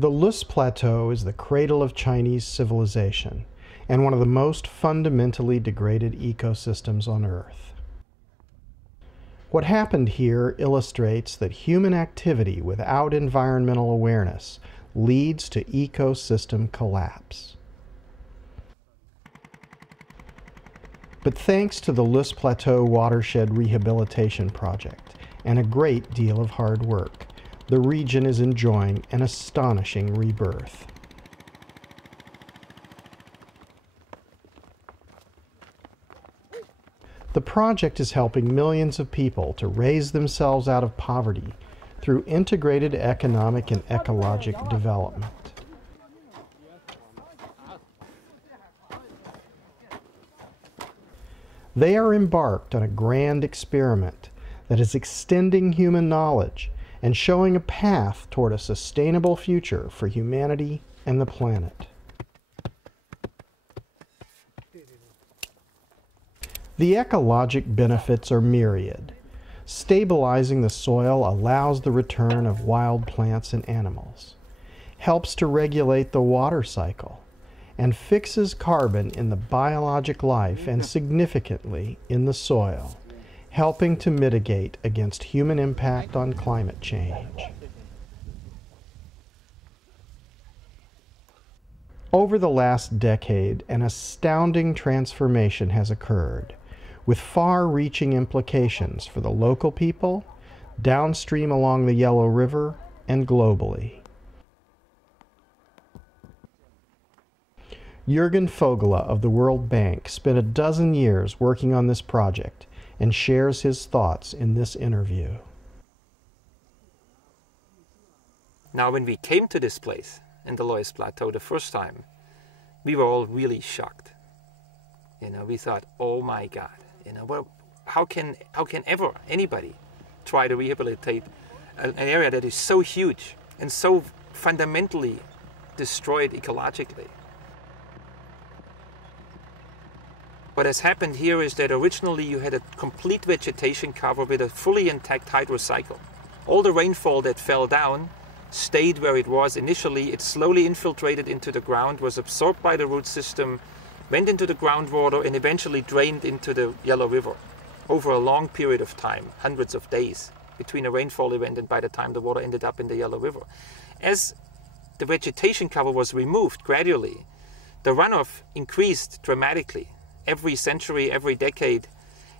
The Lus Plateau is the cradle of Chinese civilization and one of the most fundamentally degraded ecosystems on Earth. What happened here illustrates that human activity without environmental awareness leads to ecosystem collapse. But thanks to the Lus Plateau Watershed Rehabilitation Project and a great deal of hard work, the region is enjoying an astonishing rebirth. The project is helping millions of people to raise themselves out of poverty through integrated economic and ecologic development. They are embarked on a grand experiment that is extending human knowledge and showing a path toward a sustainable future for humanity and the planet. The ecologic benefits are myriad. Stabilizing the soil allows the return of wild plants and animals, helps to regulate the water cycle, and fixes carbon in the biologic life and significantly in the soil, helping to mitigate against human impact on climate change. Over the last decade, an astounding transformation has occurred, with far-reaching implications for the local people, downstream along the Yellow River, and globally. Jürgen Vögele of the World Bank spent a dozen years working on this project and shares his thoughts in this interview. Now, when we came to this place in the Lus Plateau the first time, we were all really shocked. We thought, oh my God, well, how can ever anybody try to rehabilitate an area that is so huge and so fundamentally destroyed ecologically? What has happened here is that originally you had a complete vegetation cover with a fully intact hydrocycle. All the rainfall that fell down stayed where it was initially. It slowly infiltrated into the ground, was absorbed by the root system, went into the groundwater, and eventually drained into the Yellow River over a long period of time, hundreds of days, between a rainfall event and by the time the water ended up in the Yellow River. As the vegetation cover was removed gradually, the runoff increased dramatically. Every century, every decade,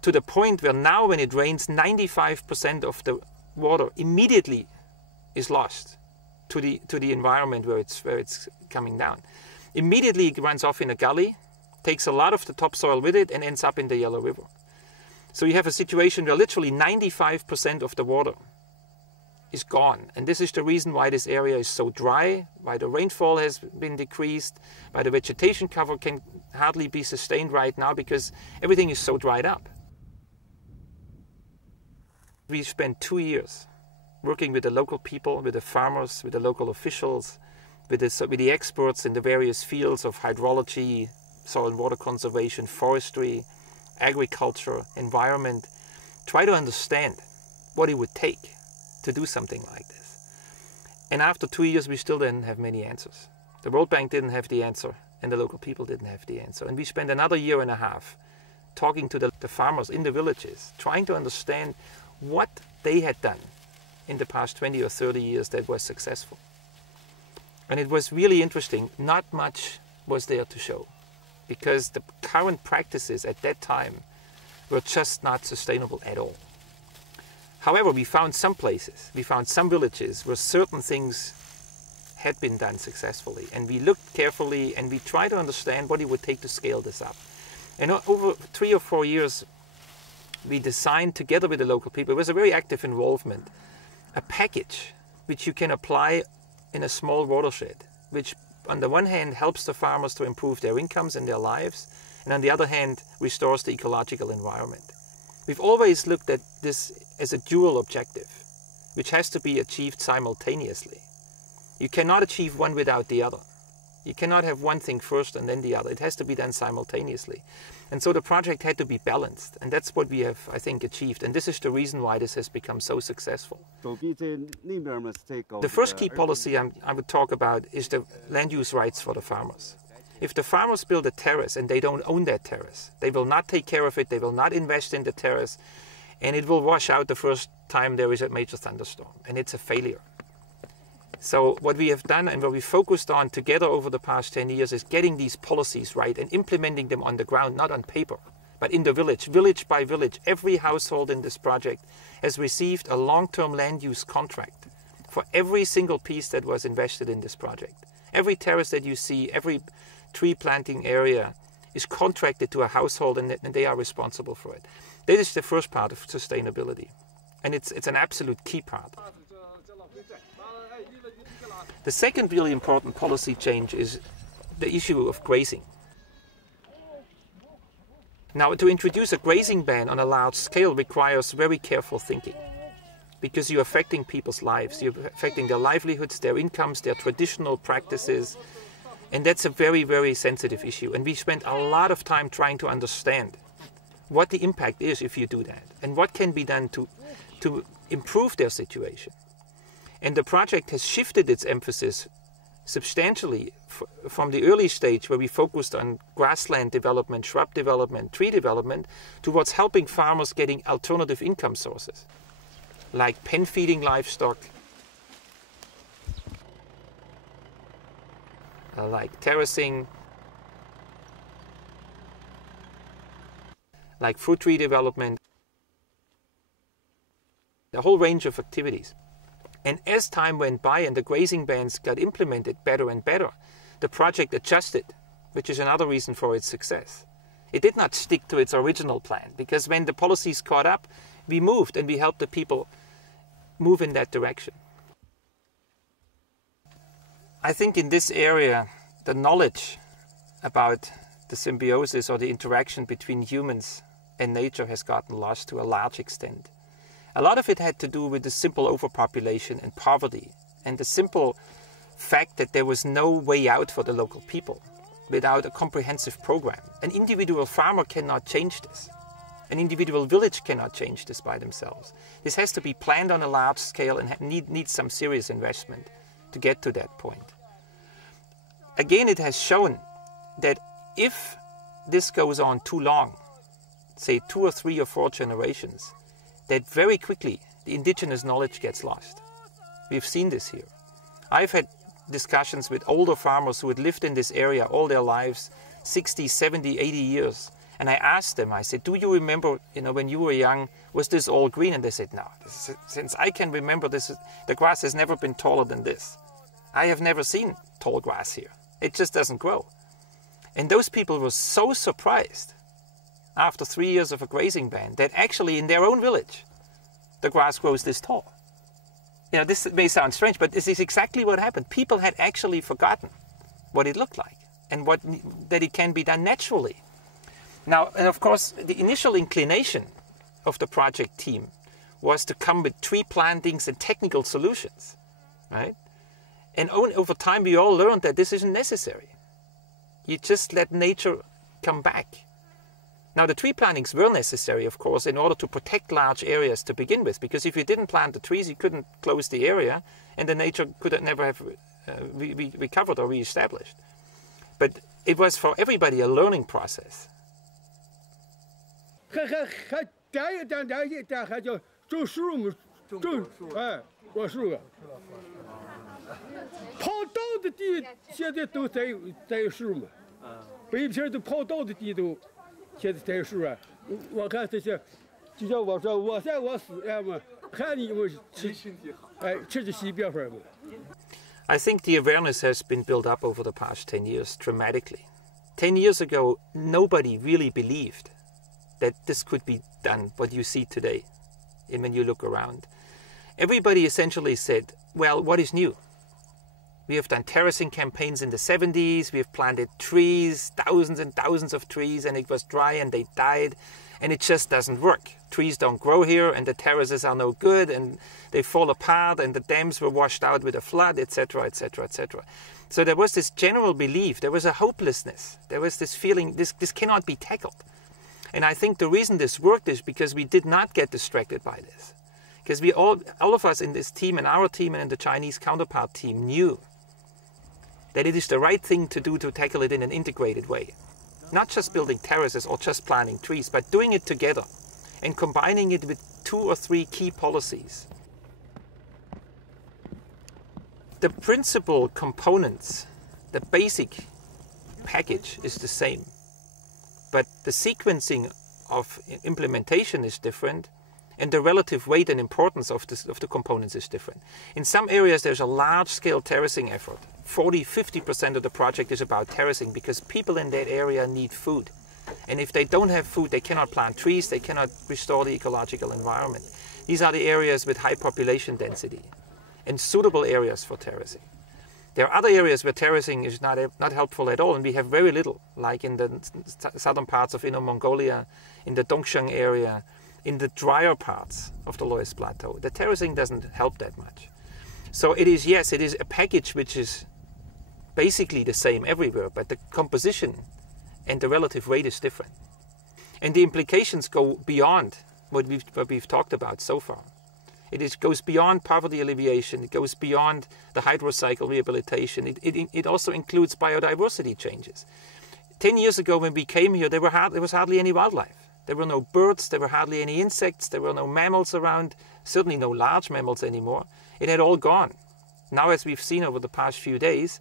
to the point where now when it rains, 95% of the water immediately is lost to the environment where it's coming down. Immediately it runs off in a gully, takes a lot of the topsoil with it, and ends up in the Yellow River. So you have a situation where literally 95% of the water is gone. And this is the reason why this area is so dry, why the rainfall has been decreased, why the vegetation cover can hardly be sustained right now, because everything is so dried up. We spent 2 years working with the local people, with the farmers, with the local officials, with the experts in the various fields of hydrology, soil and water conservation, forestry, agriculture, environment, try to understand what it would take to do something like this. And after 2 years, we still didn't have many answers. The World Bank didn't have the answer, and the local people didn't have the answer. And we spent another 1.5 years talking to the farmers in the villages, trying to understand what they had done in the past 20 or 30 years that was successful. And it was really interesting. Not much was there to show, because the current practices at that time were just not sustainable at all. However, we found some places, we found some villages where certain things had been done successfully. And we looked carefully and we tried to understand what it would take to scale this up. And over 3 or 4 years, we designed together with the local people, it was a very active involvement, a package which you can apply in a small watershed, which on the one hand helps the farmers to improve their incomes and their lives, and on the other hand restores the ecological environment. We've always looked at this as a dual objective, which has to be achieved simultaneously. You cannot achieve one without the other. You cannot have one thing first and then the other. It has to be done simultaneously. And so the project had to be balanced. And that's what we have, I think, achieved. And this is the reason why this has become so successful. The first key policy I would talk about is the land use rights for the farmers. If the farmers build a terrace and they don't own that terrace, they will not take care of it, they will not invest in the terrace, and it will wash out the first time there is a major thunderstorm. And it's a failure. So what we have done and what we focused on together over the past 10 years is getting these policies right and implementing them on the ground, not on paper, but in the village, village by village. Every household in this project has received a long-term land use contract for every single piece that was invested in this project. Every terrace that you see, every tree planting area is contracted to a household, and they are responsible for it. That is the first part of sustainability, and it's an absolute key part. The second really important policy change is the issue of grazing. Now, to introduce a grazing ban on a large scale requires very careful thinking, because you're affecting people's lives, you're affecting their livelihoods, their incomes, their traditional practices, and that's a very, very sensitive issue. And we spent a lot of time trying to understand what the impact is if you do that, and what can be done to improve their situation. And the project has shifted its emphasis substantially from the early stage, where we focused on grassland development, shrub development, tree development, towards helping farmers getting alternative income sources, like pen feeding livestock, like terracing, like fruit tree development, a whole range of activities. And as time went by and the grazing bans got implemented better and better, the project adjusted, which is another reason for its success. It did not stick to its original plan, because when the policies caught up, we moved and we helped the people move in that direction. I think in this area, the knowledge about the symbiosis or the interaction between humans and nature has gotten lost to a large extent. A lot of it had to do with the simple overpopulation and poverty, and the simple fact that there was no way out for the local people without a comprehensive program. An individual farmer cannot change this. An individual village cannot change this by themselves. This has to be planned on a large scale and needs some serious investment to get to that point. Again, it has shown that if this goes on too long, say 2 or 3 or 4 generations, that very quickly the indigenous knowledge gets lost. We've seen this here. I've had discussions with older farmers who had lived in this area all their lives, 60, 70, 80 years. And I asked them, I said, do you remember, when you were young, was this all green? And they said, no, since I can remember, the grass has never been taller than this. I have never seen tall grass here. It just doesn't grow. And those people were so surprised after 3 years of a grazing ban that actually in their own village, the grass grows this tall. This may sound strange, but this is exactly what happened. People had actually forgotten what it looked like and that it can be done naturally. Now, and of course, the initial inclination of the project team was to come with tree plantings and technical solutions, right? And over time, we all learned that this isn't necessary. You just let nature come back. Now, the tree plantings were necessary, of course, in order to protect large areas to begin with, because if you didn't plant the trees, you couldn't close the area, and the nature could never have recovered or reestablished. But it was for everybody a learning process. I think the awareness has been built up over the past 10 years dramatically. 10 years ago, nobody really believed that this could be done, what you see today, and when you look around. Everybody essentially said, well, what is new? We have done terracing campaigns in the 70s, we have planted trees, thousands and thousands of trees, and it was dry and they died. And it just doesn't work. Trees don't grow here, and the terraces are no good, and they fall apart, and the dams were washed out with a flood, etc., etc., etc. So there was this general belief, there was a hopelessness, there was this feeling, this cannot be tackled. And I think the reason this worked is because we did not get distracted by this. Because we all of us in this team, and our team and in the Chinese counterpart team, knew that it is the right thing to do to tackle it in an integrated way. Not just building terraces or just planting trees, but doing it together and combining it with 2 or 3 key policies. The principal components, the basic package is the same, but the sequencing of implementation is different, and the relative weight and importance of the components is different. In some areas there's a large-scale terracing effort. 40–50% of the project is about terracing because people in that area need food. And if they don't have food, they cannot plant trees, they cannot restore the ecological environment. These are the areas with high population density and suitable areas for terracing. There are other areas where terracing is not helpful at all, and we have very little, like in the southern parts of Inner Mongolia, in the Dongxiang area, in the drier parts of the Loess Plateau. The terracing doesn't help that much. So it is, yes, it is a package which is basically the same everywhere, but the composition and the relative weight is different. And the implications go beyond what we've talked about so far. It goes beyond poverty alleviation, it goes beyond the hydrocycle rehabilitation, it also includes biodiversity changes. 10 years ago when we came here, there was hardly any wildlife. There were no birds, there were hardly any insects, there were no mammals around, certainly no large mammals anymore. It had all gone. Now, as we've seen over the past few days,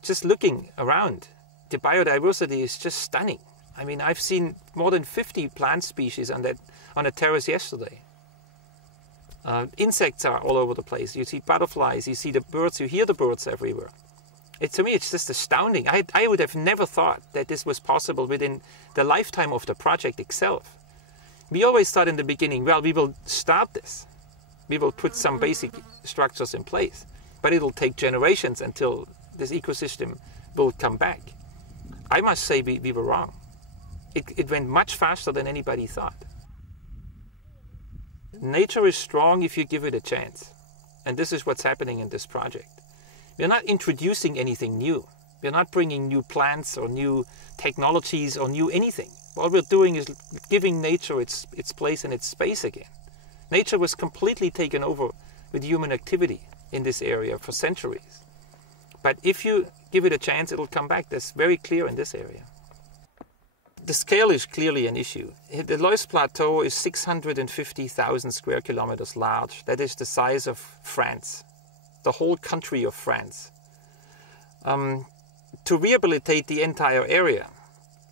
just looking around, the biodiversity is just stunning. I mean, I've seen more than 50 plant species on a terrace yesterday. Insects are all over the place. You see butterflies, you see the birds, you hear the birds everywhere. To me, it's just astounding. I would have never thought that this was possible within the lifetime of the project itself. We always thought in the beginning, well, we will start this. We will put some basic structures in place, but it'll take generations until this ecosystem will come back. I must say we were wrong. It went much faster than anybody thought. Nature is strong if you give it a chance. And this is what's happening in this project. We're not introducing anything new. We're not bringing new plants or new technologies or new anything. All we're doing is giving nature its place and its space again. Nature was completely taken over with human activity in this area for centuries. But if you give it a chance, it'll come back. That's very clear in this area. The scale is clearly an issue. The Loess Plateau is 650,000 square kilometers large. That is the size of France, the whole country of France. To rehabilitate the entire area,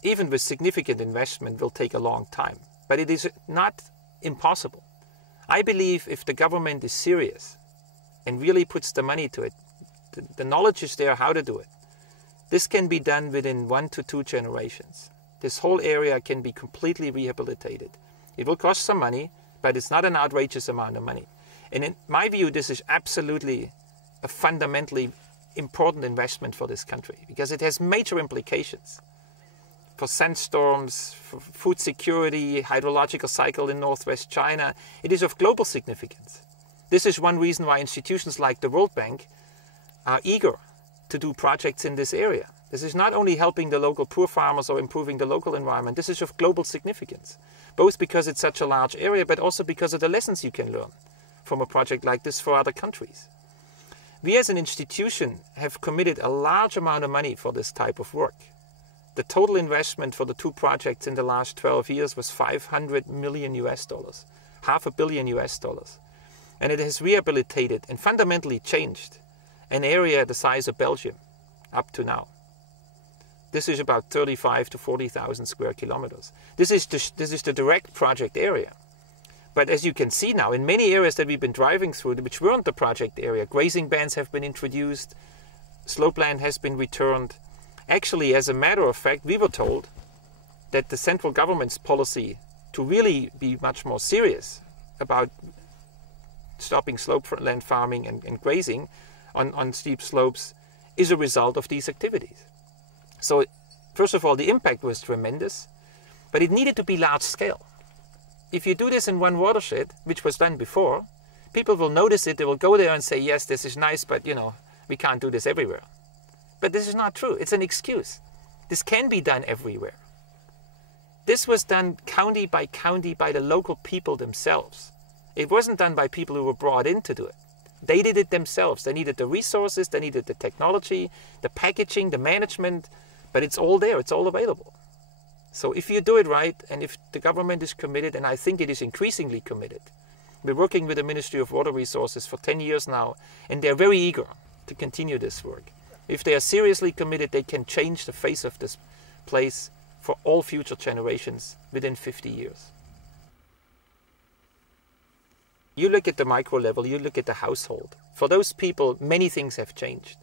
even with significant investment, will take a long time. But it is not impossible. I believe if the government is serious and really puts the money to it, the knowledge is there how to do it. This can be done within 1 to 2 generations. This whole area can be completely rehabilitated. It will cost some money, but it's not an outrageous amount of money. And in my view, this is absolutely a fundamentally important investment for this country because it has major implications for sandstorms, for food security, hydrological cycle in northwest China. It is of global significance. This is one reason why institutions like the World Bank are eager to do projects in this area. This is not only helping the local poor farmers or improving the local environment, this is of global significance, both because it's such a large area, but also because of the lessons you can learn from a project like this for other countries. We as an institution have committed a large amount of money for this type of work. The total investment for the 2 projects in the last 12 years was $500 million, $500 million. And it has rehabilitated and fundamentally changed an area the size of Belgium up to now. This is about 35 to 40,000 square kilometers. This is the direct project area. But as you can see now, in many areas that we've been driving through, which weren't the project area, grazing bans have been introduced, slopeland has been returned. Actually, as a matter of fact, we were told that the central government's policy to really be much more serious about stopping slopeland farming and grazing on steep slopes is a result of these activities. So, first of all, the impact was tremendous, but it needed to be large scale. if you do this in one watershed, which was done before, people will notice it, they will go there and say, yes, this is nice, but we can't do this everywhere. But this is not true. It's an excuse. This can be done everywhere. This was done county by county by the local people themselves. It wasn't done by people who were brought in to do it. They did it themselves. They needed the resources, they needed the technology, the packaging, the management, but it's all there, it's all available. So if you do it right, and if the government is committed, and I think it is increasingly committed, we're working with the Ministry of Water Resources for 10 years now, and they're very eager to continue this work. If they are seriously committed, they can change the face of this place for all future generations within 50 years. You look at the micro level, you look at the household. For those people, many things have changed.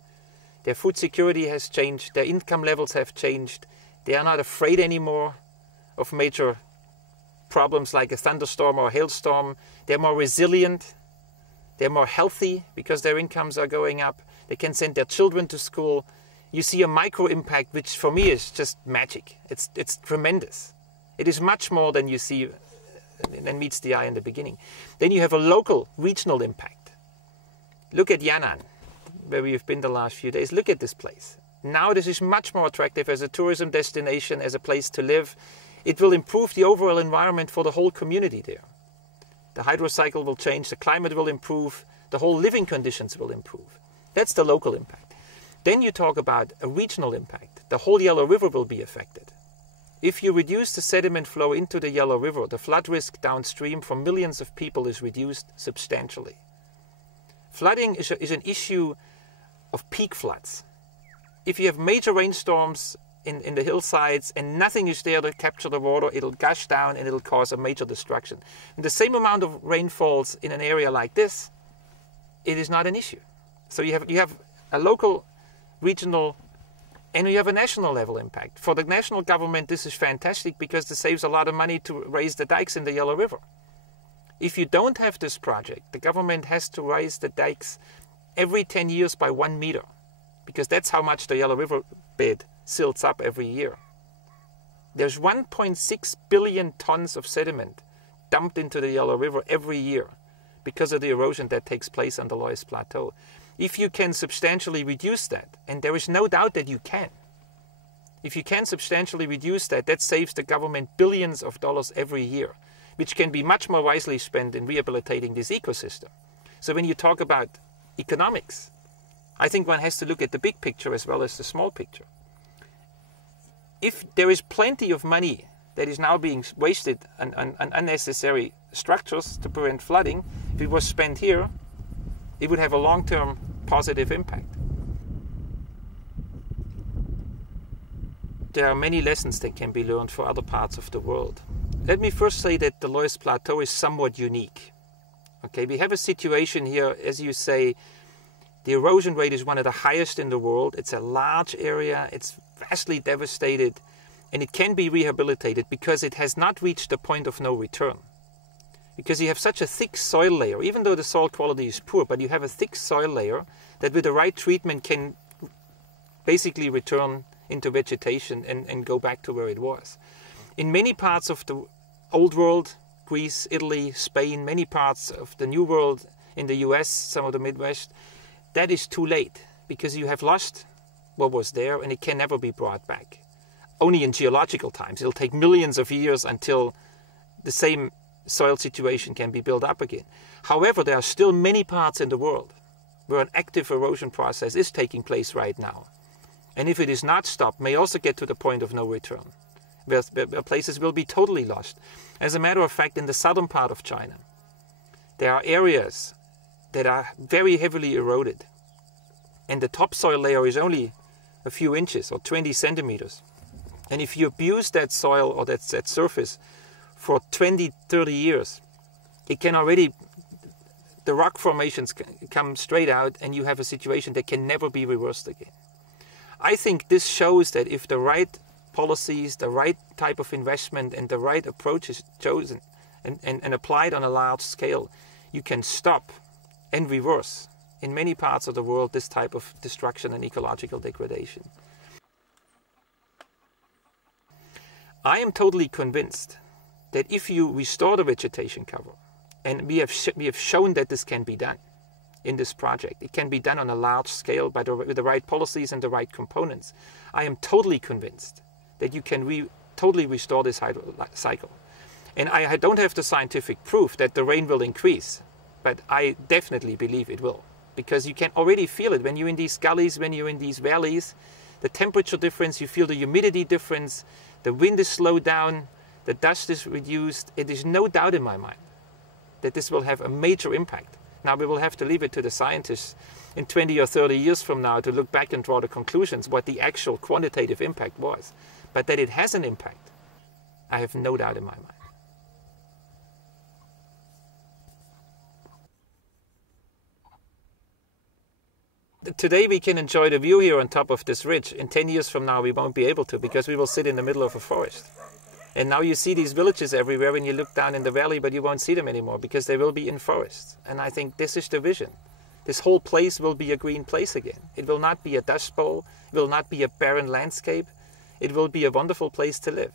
Their food security has changed, their income levels have changed. They are not afraid anymore of major problems like a thunderstorm or a hailstorm. They're more resilient. They're more healthy because their incomes are going up. They can send their children to school. You see a micro impact, which for me is just magic. It's tremendous. It is much more than you see, than meets the eye in the beginning. Then you have a local, regional impact. Look at Yan'an, where we have been the last few days. Look at this place. Now this is much more attractive as a tourism destination, as a place to live. It will improve the overall environment for the whole community there. The hydrocycle will change, the climate will improve, the whole living conditions will improve. That's the local impact. Then you talk about a regional impact. The whole Yellow River will be affected. If you reduce the sediment flow into the Yellow River, the flood risk downstream for millions of people is reduced substantially. Flooding is an issue of peak floods. If you have major rainstorms in the hillsides and nothing is there to capture the water, it'll gush down and it'll cause a major destruction. And the same amount of rain falls in an area like this, it is not an issue. So you have a local, regional, and you have a national level impact. For the national government, this is fantastic because this saves a lot of money to raise the dikes in the Yellow River. If you don't have this project, the government has to raise the dikes every 10 years by 1 meter, because that's how much the Yellow River bed silts up every year. There's 1.6 billion tons of sediment dumped into the Yellow River every year because of the erosion that takes place on the Loess Plateau. If you can substantially reduce that, and there is no doubt that you can, if you can substantially reduce that, that saves the government billions of dollars every year, which can be much more wisely spent in rehabilitating this ecosystem. So when you talk about economics, I think one has to look at the big picture as well as the small picture. If there is plenty of money that is now being wasted on unnecessary structures to prevent flooding, if it was spent here, it would have a long-term positive impact. There are many lessons that can be learned for other parts of the world. Let me first say that the Loess Plateau is somewhat unique. Okay, we have a situation here, as you say, the erosion rate is one of the highest in the world. It's a large area, it's vastly devastated, and it can be rehabilitated because it has not reached the point of no return. Because you have such a thick soil layer, even though the soil quality is poor, but you have a thick soil layer that with the right treatment can basically return into vegetation and go back to where it was. In many parts of the old world, Greece, Italy, Spain, many parts of the new world, in the US, some of the Midwest, that is too late because you have lost what was there and it can never be brought back. Only in geological times. It'll take millions of years until the same soil situation can be built up again. However, there are still many parts in the world where an active erosion process is taking place right now. And if it is not stopped, may also get to the point of no return, where places will be totally lost. As a matter of fact, in the southern part of China, there are areas that are very heavily eroded, and the topsoil layer is only a few inches or 20 centimeters. And if you abuse that soil or that surface for 20, 30 years, it can already, the rock formations come straight out and you have a situation that can never be reversed again. I think this shows that if the right policies, the right type of investment and the right approach is chosen and applied on a large scale, you can stop and reverse in many parts of the world this type of destruction and ecological degradation. I am totally convinced that if you restore the vegetation cover, and we have shown that this can be done in this project, it can be done on a large scale with the right policies and the right components. I am totally convinced that you can totally restore this cycle. And I don't have the scientific proof that the rain will increase, but I definitely believe it will. Because you can already feel it when you're in these gullies, when you're in these valleys, the temperature difference, you feel the humidity difference, the wind is slowed down, the dust is reduced. It is no doubt in my mind that this will have a major impact. Now we will have to leave it to the scientists in 20 or 30 years from now to look back and draw the conclusions what the actual quantitative impact was. But that it has an impact, I have no doubt in my mind. Today we can enjoy the view here on top of this ridge. In 10 years from now we won't be able to, because we will sit in the middle of a forest. And now you see these villages everywhere when you look down in the valley, but you won't see them anymore because they will be in forests. And I think this is the vision. This whole place will be a green place again. It will not be a dust bowl. It will not be a barren landscape. It will be a wonderful place to live.